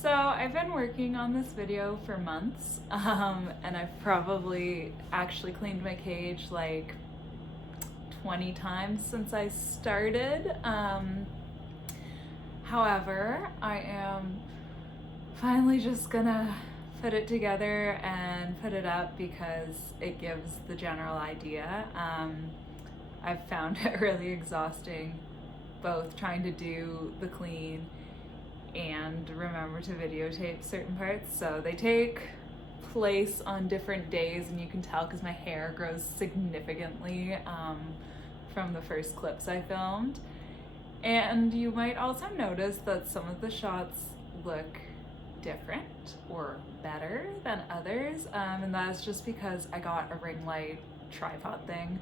So I've been working on this video for months, and I've probably actually cleaned my cage like 20 times since I started. However, I am finally just gonna put it together and put it up because it gives the general idea. I've found it really exhausting, both trying to do the clean and remember to videotape certain parts. So they take place on different days, and you can tell because my hair grows significantly from the first clips I filmed. And you might also notice that some of the shots look different or better than others, and that's just because I got a ring light tripod thing.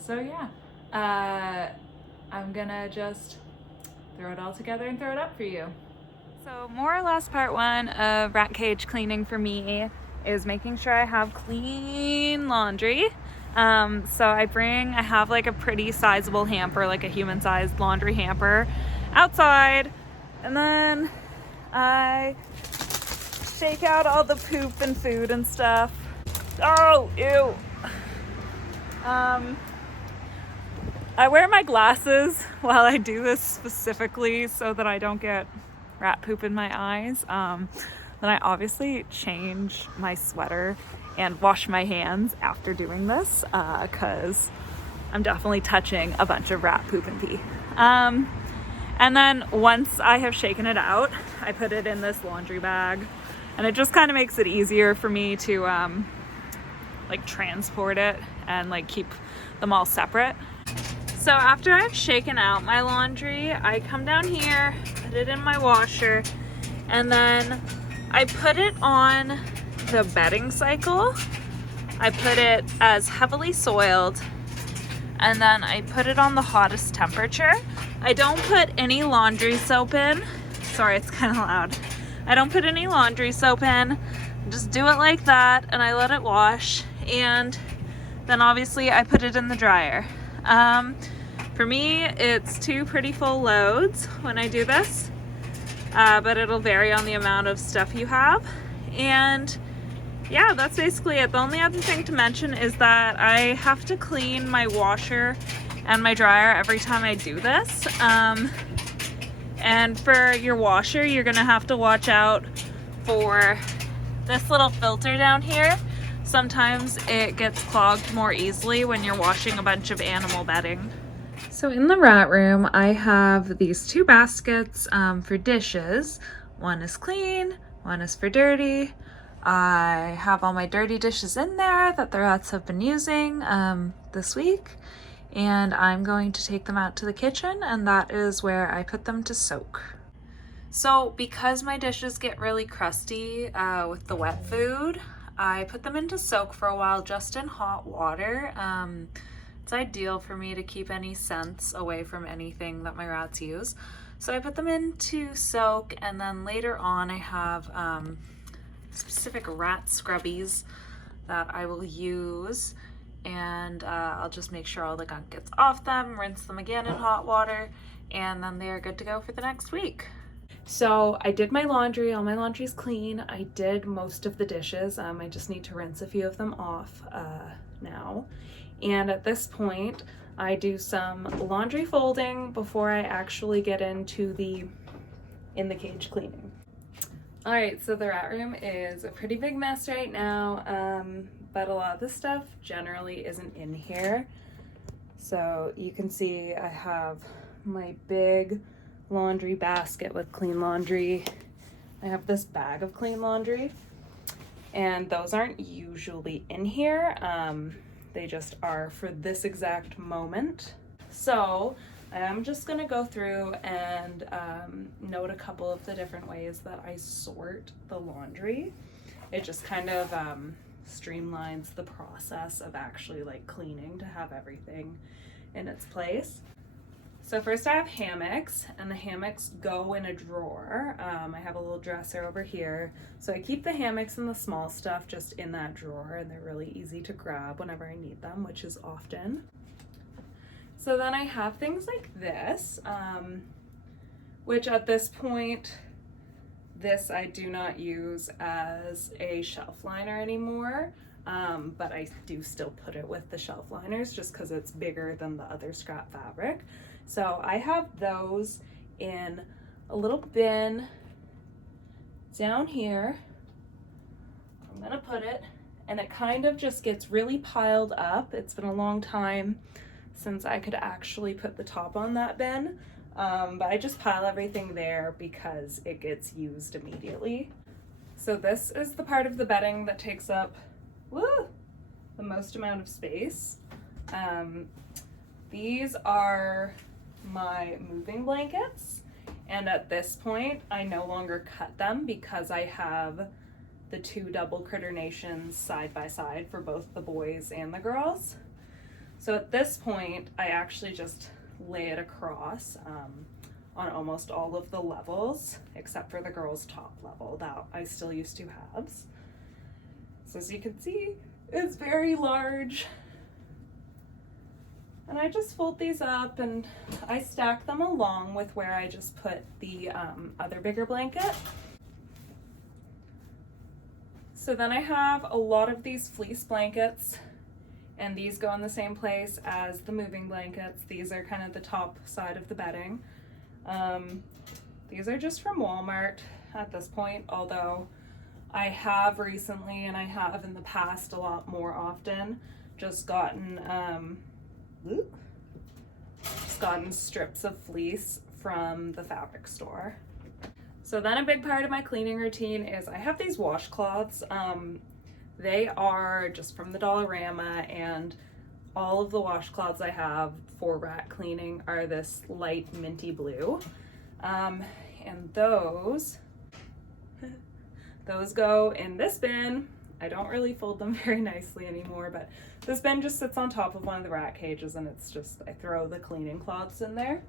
So yeah, I'm gonna just throw it all together and throw it up for you. So more or less part one of rat cage cleaning for me is making sure I have clean laundry. So I have like a pretty sizable hamper, like a human-sized laundry hamper outside, and then I shake out all the poop and food and stuff. Oh, ew. I wear my glasses while I do this specifically so that I don't get rat poop in my eyes. Then I obviously change my sweater and wash my hands after doing this because I'm definitely touching a bunch of rat poop and pee. And then once I have shaken it out, I put it in this laundry bag, and it just kind of makes it easier for me to like transport it and like keep them all separate. So after I've shaken out my laundry, I come down here, put it in my washer, and then I put it on the bedding cycle. I put it as heavily soiled, and then I put it on the hottest temperature. I don't put any laundry soap in. Sorry, it's kind of loud. I don't put any laundry soap in. Just do it like that, and I let it wash, and then obviously I put it in the dryer. For me, it's 2 pretty full loads when I do this, but it'll vary on the amount of stuff you have. And yeah, that's basically it. The only other thing to mention is that I have to clean my washer and my dryer every time I do this. And for your washer, you're gonna have to watch out for this little filter down here. Sometimes it gets clogged more easily when you're washing a bunch of animal bedding. So in the rat room, I have these 2 baskets for dishes. One is clean, one is for dirty. I have all my dirty dishes in there that the rats have been using this week, and I'm going to take them out to the kitchen, and that is where I put them to soak. So because my dishes get really crusty with the wet food, I put them into soak for a while just in hot water. It's ideal for me to keep any scents away from anything that my rats use. So I put them into soak, and then later on I have specific rat scrubbies that I will use, and I'll just make sure all the gunk gets off them, rinse them again in hot water, and then they are good to go for the next week. So I did my laundry, all my laundry's clean. I did most of the dishes. I just need to rinse a few of them off now. And at this point, I do some laundry folding before I actually get into the in the cage cleaning. All right, so the rat room is a pretty big mess right now, but a lot of the stuff generally isn't in here. So you can see I have my big laundry basket with clean laundry. I have this bag of clean laundry, and those aren't usually in here. They just are for this exact moment. So I'm just gonna go through and note a couple of the different ways that I sort the laundry. It just kind of streamlines the process of actually like cleaning to have everything in its place. So first I have hammocks, and the hammocks go in a drawer. I have a little dresser over here. So I keep the hammocks and the small stuff just in that drawer, and they're really easy to grab whenever I need them, which is often. So then I have things like this, which at this point This I do not use as a shelf liner anymore, but I do still put it with the shelf liners just because it's bigger than the other scrap fabric. So I have those in a little bin down here. I'm gonna put it, and it kind of just gets really piled up. It's been a long time since I could actually put the top on that bin, but I just pile everything there because it gets used immediately. So this is the part of the bedding that takes up the most amount of space. These are my moving blankets, and at this point I no longer cut them because I have the two double Critter Nations side by side for both the boys and the girls. So at this point I actually just lay it across on almost all of the levels except for the girls' top level that I still use two halves. So as you can see, it's very large. And I just fold these up and I stack them along with where I just put the other bigger blanket. So then I have a lot of these fleece blankets, and these go in the same place as the moving blankets. These are kind of the top side of the bedding. These are just from Walmart at this point, although I have recently, and I have in the past a lot more often, just gotten strips of fleece from the fabric store. So then a big part of my cleaning routine is I have these washcloths. They are just from the Dollarama, and all of the washcloths I have for rat cleaning are this light minty blue. And those go in this bin. I don't really fold them very nicely anymore, but this bin just sits on top of one of the rat cages, and it's just, I throw the cleaning cloths in there.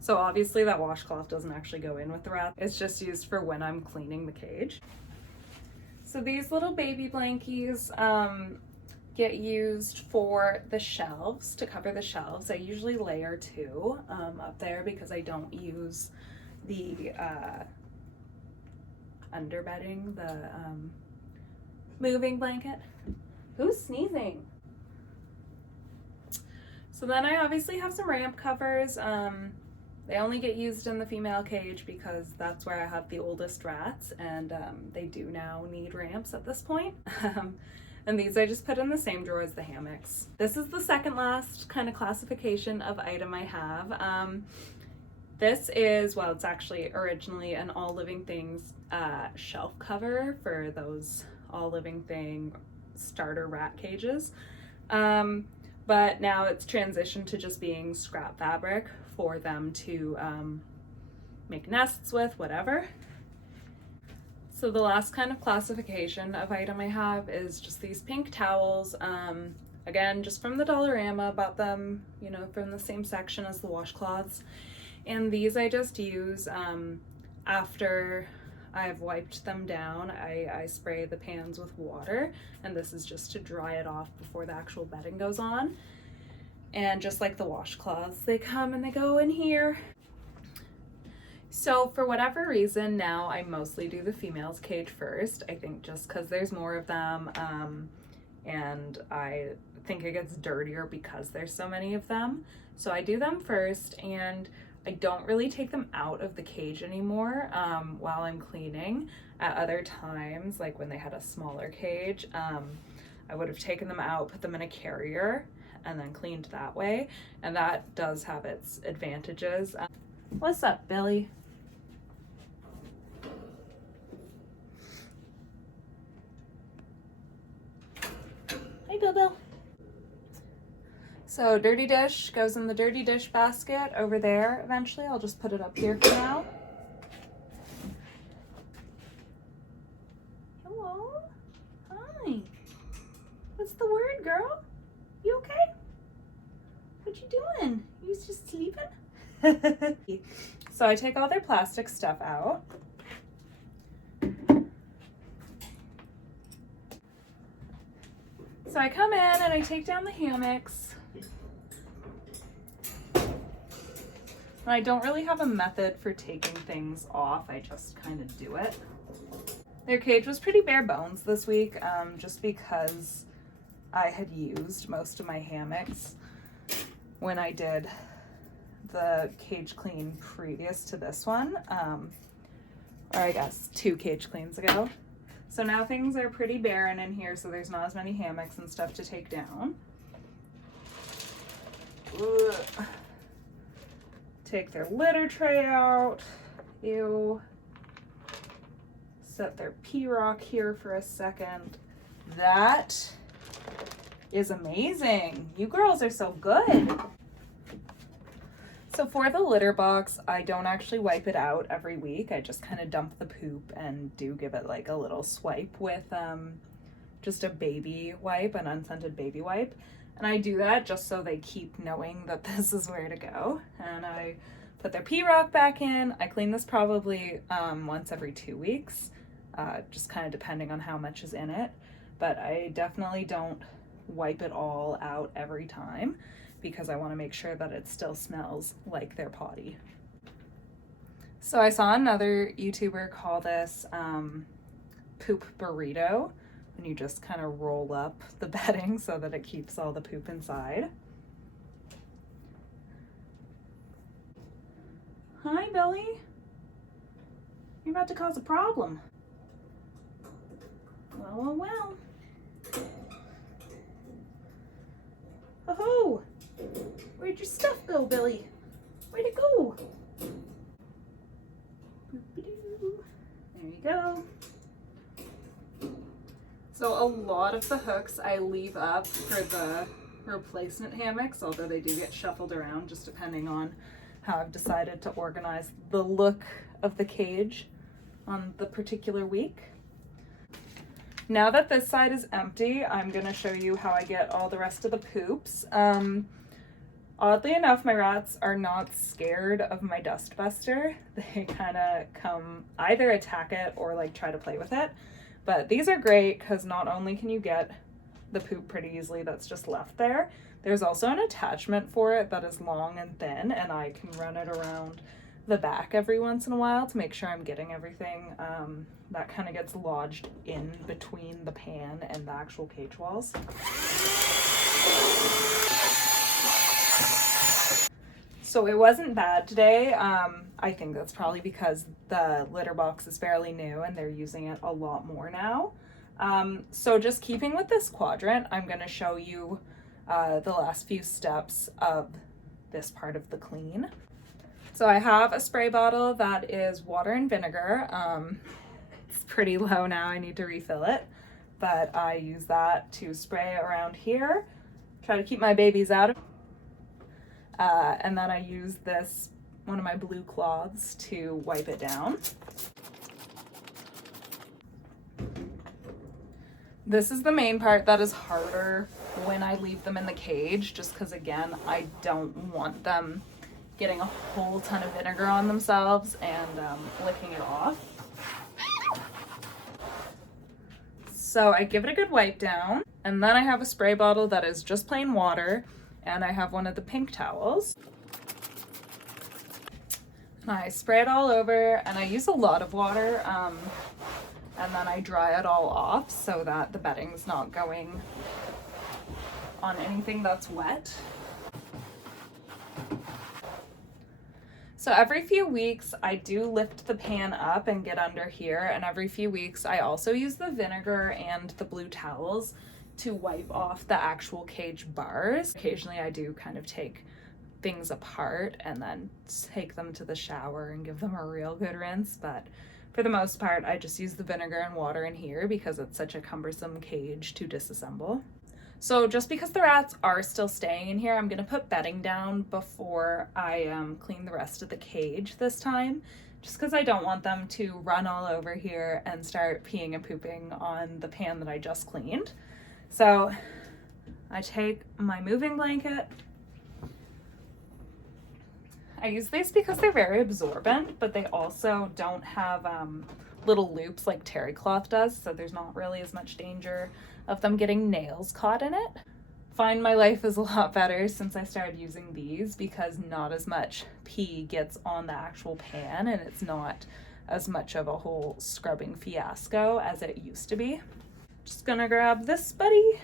So obviously that washcloth doesn't actually go in with the rat. It's just used for when I'm cleaning the cage. So these little baby blankies get used for the shelves, to cover the shelves. I usually layer two up there because I don't use the underbedding, the moving blanket. Who's sneezing? So then I obviously have some ramp covers. They only get used in the female cage because that's where I have the oldest rats, and they do now need ramps at this point. And these I just put in the same drawer as the hammocks. This is the second last kind of classification of item I have. This is, well, it's actually originally an All Living Things shelf cover for those All Living Thing starter rat cages. But now it's transitioned to just being scrap fabric for them to make nests with, whatever. So the last kind of classification of item I have is just these pink towels. Again, just from the Dollarama, bought them, you know, from the same section as the washcloths. And these I just use after I've wiped them down. I spray the pans with water, and this is just to dry it off before the actual bedding goes on. And just like the washcloths, they come and they go in here. So for whatever reason, now I mostly do the females cage first. I think just because there's more of them, and I think it gets dirtier because there's so many of them. So I do them first, and I don't really take them out of the cage anymore while I'm cleaning. At other times, like when they had a smaller cage, I would have taken them out, put them in a carrier, and then cleaned that way. And that does have its advantages. What's up, Billy? Hey, Bill. So dirty dish goes in the dirty dish basket over there eventually. I'll just put it up here for now. Hello? Hi. What's the word, girl? You okay? What you doing? You just sleeping? So I take all their plastic stuff out. So I come in and I take down the hammocks. And I don't really have a method for taking things off, I just kind of do it. Their cage was pretty bare bones this week, just because I had used most of my hammocks when I did the cage clean previous to this one, or I guess 2 cage cleans ago. So now things are pretty barren in here, so there's not as many hammocks and stuff to take down. Ugh. Take their litter tray out. Ew. Set their P-Rock here for a second. That is amazing. You girls are so good. So for the litter box, I don't actually wipe it out every week. I just kind of dump the poop and do give it like a little swipe with just a baby wipe, an unscented baby wipe. And I do that just so they keep knowing that this is where to go. And I put their P-Rock back in. I clean this probably once every 2 weeks, just kind of depending on how much is in it. But I definitely don't wipe it all out every time, because I want to make sure that it still smells like their potty. So I saw another YouTuber call this poop burrito, and you just kind of roll up the bedding so that it keeps all the poop inside. Hi, Billy. You're about to cause a problem. Well. Oh, where'd your stuff go, Billy? Where'd it go? There you go. So a lot of the hooks I leave up for the replacement hammocks, although they do get shuffled around just depending on how I've decided to organize the look of the cage on the particular week. Now that this side is empty, I'm going to show you how I get all the rest of the poops. Oddly enough, my rats are not scared of my dust buster. They kind of come either attack it or like try to play with it. But these are great because not only can you get the poop pretty easily that's just left there, there's also an attachment for it that is long and thin, and I can run it around the back every once in a while to make sure I'm getting everything that kind of gets lodged in between the pan and the actual cage walls. So it wasn't bad today. I think that's probably because the litter box is fairly new and they're using it a lot more now. So just keeping with this quadrant, I'm going to show you the last few steps of this part of the clean. So I have a spray bottle that is water and vinegar. It's pretty low now, I need to refill it, but I use that to spray around here, try to keep my babies out. And then I use this, one of my blue cloths, to wipe it down. This is the main part that is harder when I leave them in the cage, just because again, I don't want them getting a whole ton of vinegar on themselves and licking it off. So I give it a good wipe down, and then I have a spray bottle that is just plain water, and I have one of the pink towels. And I spray it all over, and I use a lot of water, and then I dry it all off so that the bedding's not going on anything that's wet. So every few weeks I do lift the pan up and get under here, and every few weeks I also use the vinegar and the blue towels to wipe off the actual cage bars. Occasionally I do kind of take things apart and then take them to the shower and give them a real good rinse, but for the most part I just use the vinegar and water in here because it's such a cumbersome cage to disassemble. So just because the rats are still staying in here, I'm gonna put bedding down before I clean the rest of the cage this time, just because I don't want them to run all over here and start peeing and pooping on the pan that I just cleaned. So I take my moving blanket. I use these because they're very absorbent, but they also don't have little loops like terry cloth does, so there's not really as much danger of them getting nails caught in it. find my life is a lot better since I started using these because not as much pee gets on the actual pan and it's not as much of a whole scrubbing fiasco as it used to be. Just gonna grab this buddy,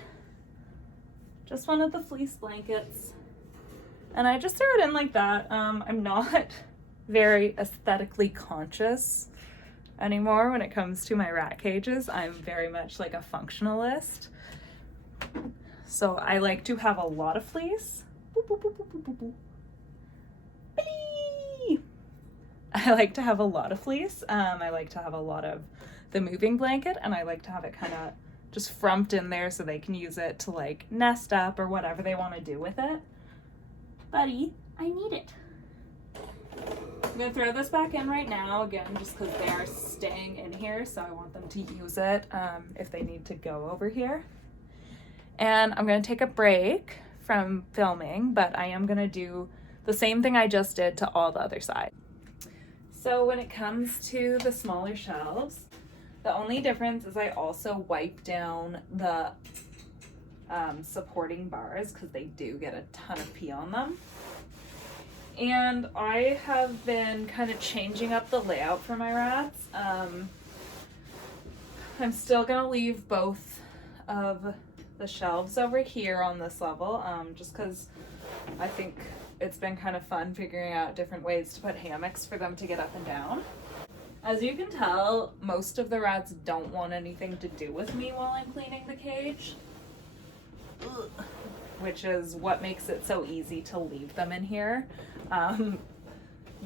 just one of the fleece blankets, and I just threw it in like that. I'm not very aesthetically conscious anymore when it comes to my rat cages. I'm very much like a functionalist. So I like to have a lot of fleece. Boop, boop, boop, boop, boop, boop. Biddy! I like to have a lot of fleece. I like to have a lot of the moving blanket, and I like to have it kind of just frumped in there so they can use it to like nest up or whatever they want to do with it. Buddy, I need it. I'm gonna throw this back in right now, again, just because they are staying in here, so I want them to use it if they need to go over here. And I'm gonna take a break from filming, but I am gonna do the same thing I just did to all the other side. So when it comes to the smaller shelves, the only difference is I also wipe down the supporting bars because they do get a ton of pee on them. And I have been kind of changing up the layout for my rats. I'm still gonna leave both of the shelves over here on this level, just because I think it's been kind of fun figuring out different ways to put hammocks for them to get up and down. As you can tell, most of the rats don't want anything to do with me while I'm cleaning the cage. Ugh. Which is what makes it so easy to leave them in here.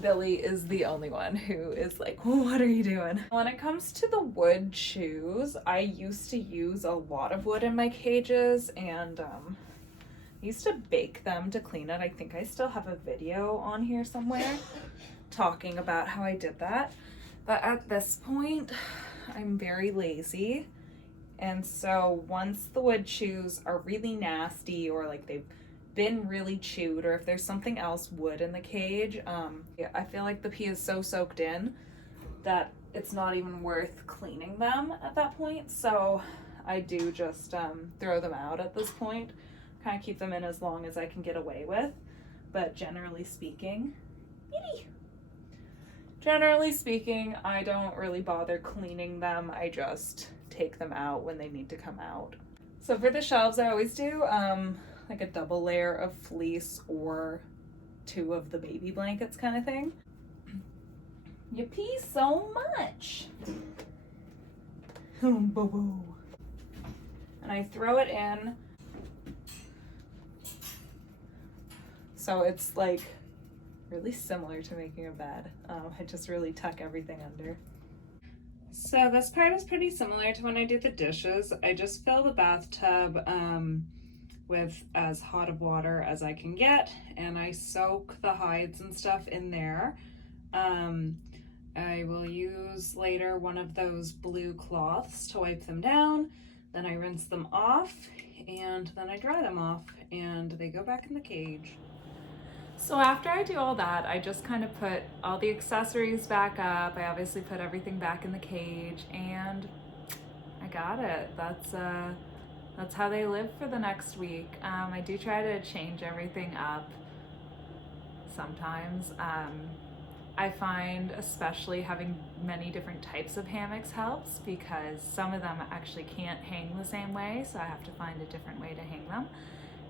Billy is the only one who is like, what are you doing? When it comes to the wood chews, I used to use a lot of wood in my cages and used to bake them to clean it. I think I still have a video on here somewhere talking about how I did that. But at this point, I'm very lazy. And so once the wood chews are really nasty or like they've been really chewed, or if there's something else wood in the cage, I feel like the pee is so soaked in that it's not even worth cleaning them at that point. So I do just throw them out at this point, kind of keep them in as long as I can get away with. But generally speaking, I don't really bother cleaning them. I just take them out when they need to come out. So for the shelves, I always do like a double layer of fleece or 2 of the baby blankets kind of thing. You pee so much. Boo-boo. And I throw it in. So it's like really similar to making a bed. I just really tuck everything under. So this part is pretty similar to when I do the dishes. I just fill the bathtub with as hot of water as I can get, and I soak the hides and stuff in there. I will use later one of those blue cloths to wipe them down, then I rinse them off, and then I dry them off, and they go back in the cage. So after I do all that, I just kind of put all the accessories back up. I obviously put everything back in the cage, and I got it. That's how they live for the next week. I do try to change everything up sometimes. I find especially having many different types of hammocks helps because some of them actually can't hang the same way, so I have to find a different way to hang them.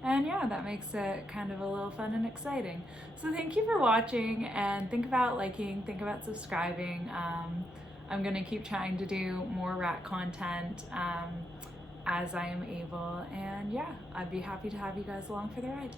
And yeah, that makes it kind of a little fun and exciting. So thank you for watching, and think about liking, think about subscribing. I'm gonna keep trying to do more rat content as I am able, and yeah, I'd be happy to have you guys along for the ride.